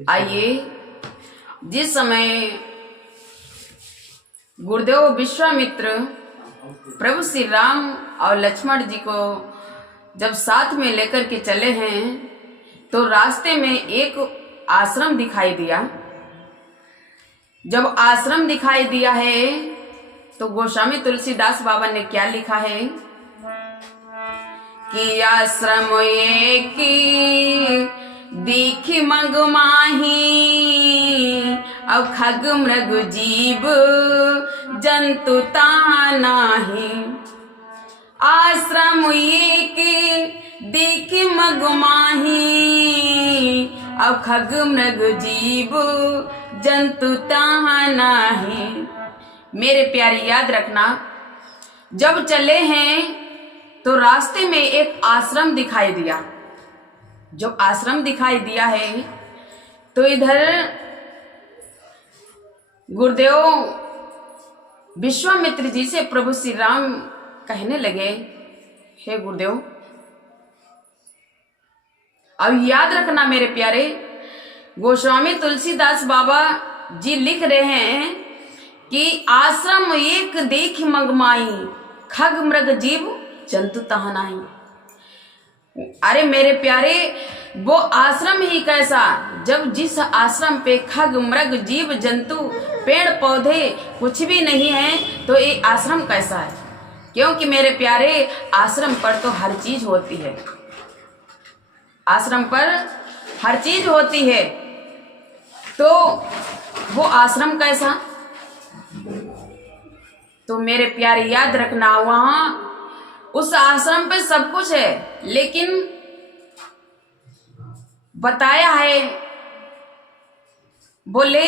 आइए, जिस समय गुरुदेव विश्वामित्र प्रभु श्री राम और लक्ष्मण जी को जब साथ में लेकर के चले हैं तो रास्ते में एक आश्रम दिखाई दिया। जब आश्रम दिखाई दिया है तो गोस्वामी तुलसीदास बाबा ने क्या लिखा है कि आश्रम एक दीखी मंग माही, अब खग मृग जीव जंतु ता नाही। आश्रम एक दीखी मंग माही, अब खग मृग जीव जंतु ता नाही। मेरे प्यारे याद रखना, जब चले हैं तो रास्ते में एक आश्रम दिखाई दिया। जब आश्रम दिखाई दिया है तो इधर गुरुदेव विश्वामित्र जी से प्रभु श्री राम कहने लगे, हे गुरुदेव, अब याद रखना मेरे प्यारे, गोस्वामी तुलसीदास बाबा जी लिख रहे हैं कि आश्रम एक देख मंगमाई, खग मृग जीव जंतु तह नाही। अरे मेरे प्यारे, वो आश्रम ही कैसा, जब जिस आश्रम पे खग मृग जीव जंतु पेड़ पौधे कुछ भी नहीं है तो ये आश्रम कैसा है। क्योंकि मेरे प्यारे, आश्रम पर तो हर चीज होती है, आश्रम पर हर चीज होती है, तो वो आश्रम कैसा। तो मेरे प्यारे याद रखना, वहां उस आश्रम पे सब कुछ है, लेकिन बताया है, बोले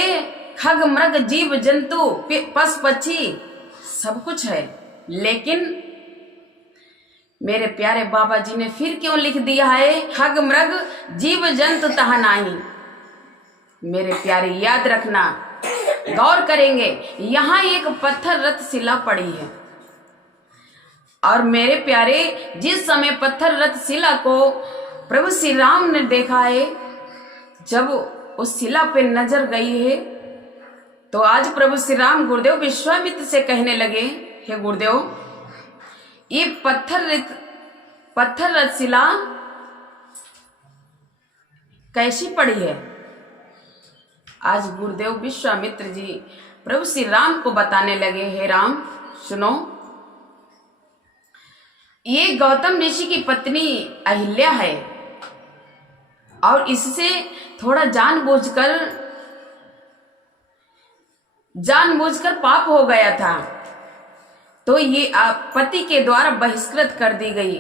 खग मृग जीव जंतु पशु पक्षी सब कुछ है, लेकिन मेरे प्यारे बाबा जी ने फिर क्यों लिख दिया है खग मृग जीव जंतु तह नाही। मेरे प्यारे याद रखना, गौर करेंगे, यहाँ एक पत्थर रथ शिला पड़ी है, और मेरे प्यारे, जिस समय पत्थर रथ शिला को प्रभु श्री राम ने देखा है, जब उस शिला पे नजर गई है तो आज प्रभु श्री राम गुरुदेव विश्वामित्र से कहने लगे, हे गुरुदेव, ये पत्थर रथ शिला कैसी पड़ी है। आज गुरुदेव विश्वामित्र जी प्रभु श्री राम को बताने लगे, हे राम सुनो, ये गौतम ऋषि की पत्नी अहिल्या है, और इससे थोड़ा जानबूझकर पाप हो गया था, तो ये पति के द्वारा बहिष्कृत कर दी गई।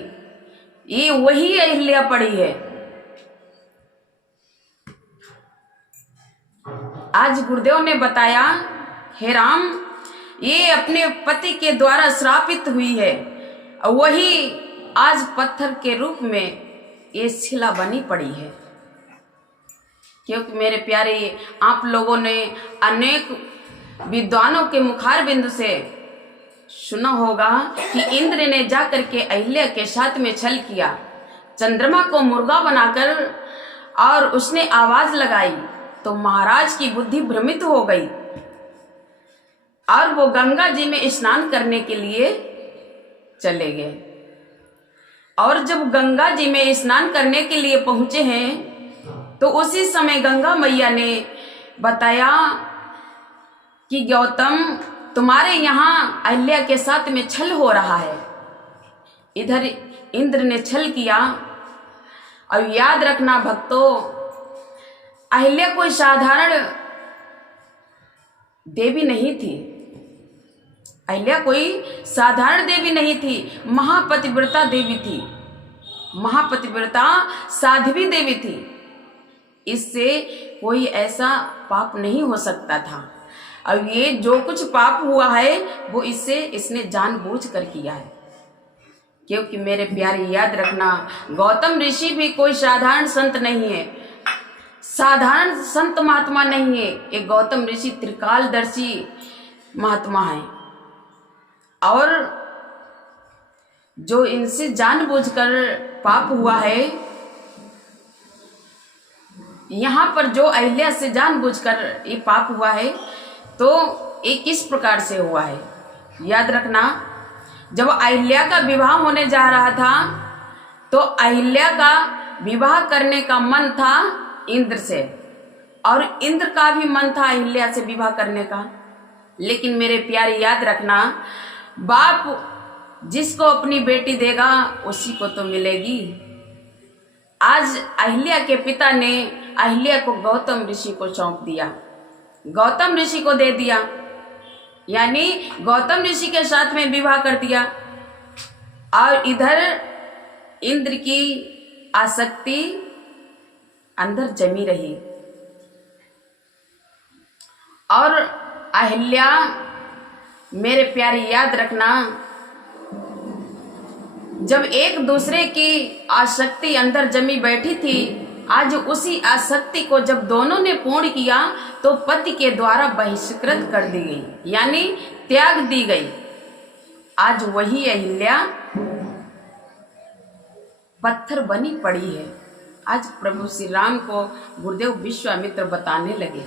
ये वही अहिल्या पड़ी है। आज गुरुदेव ने बताया, हे राम, ये अपने पति के द्वारा श्रापित हुई है, वही आज पत्थर के रूप में ये शिला बनी पड़ी है। क्योंकि मेरे प्यारे, आप लोगों ने अनेक विद्वानों के मुखार बिंदु से सुना होगा कि इंद्र ने जाकर के अहिल्या के साथ में छल किया, चंद्रमा को मुर्गा बनाकर, और उसने आवाज लगाई तो महाराज की बुद्धि भ्रमित हो गई, और वो गंगा जी में स्नान करने के लिए चले गए। और जब गंगा जी में स्नान करने के लिए पहुंचे हैं तो उसी समय गंगा मैया ने बताया कि गौतम, तुम्हारे यहाँ अहिल्या के साथ में छल हो रहा है। इधर इंद्र ने छल किया। और याद रखना भक्तों, अहिल्या कोई साधारण देवी नहीं थी, अहिल्या कोई साधारण देवी नहीं थी, महापतिव्रता देवी थी, महापतिव्रता साध्वी देवी थी। इससे कोई ऐसा पाप नहीं हो सकता था। अब ये जो कुछ पाप हुआ है वो इसने जानबूझ कर किया है। क्योंकि मेरे प्यारे याद रखना, गौतम ऋषि भी कोई साधारण संत नहीं है, साधारण संत महात्मा नहीं है। एक गौतम ऋषि त्रिकालदर्शी महात्मा है, और जो इनसे जानबूझकर पाप हुआ है यहाँ पर जो अहिल्या से जानबूझकर ये पाप हुआ है, तो ये किस प्रकार से हुआ है? याद रखना, जब अहिल्या का विवाह होने जा रहा था तो अहिल्या का विवाह करने का मन था इंद्र से, और इंद्र का भी मन था अहिल्या से विवाह करने का। लेकिन मेरे प्यारे याद रखना, बाप जिसको अपनी बेटी देगा उसी को तो मिलेगी। आज अहिल्या के पिता ने अहिल्या को गौतम ऋषि को सौंप दिया, गौतम ऋषि को दे दिया, यानी गौतम ऋषि के साथ में विवाह कर दिया। और इधर इंद्र की आसक्ति अंदर जमी रही, और अहिल्या, मेरे प्यारे याद रखना, जब एक दूसरे की आसक्ति अंदर जमी बैठी थी, आज उसी आसक्ति को जब दोनों ने पूर्ण किया तो पति के द्वारा बहिष्कृत कर दी गई, यानी त्याग दी गई। आज वही अहिल्या पत्थर बनी पड़ी है। आज प्रभु श्री राम को गुरुदेव विश्वामित्र बताने लगे।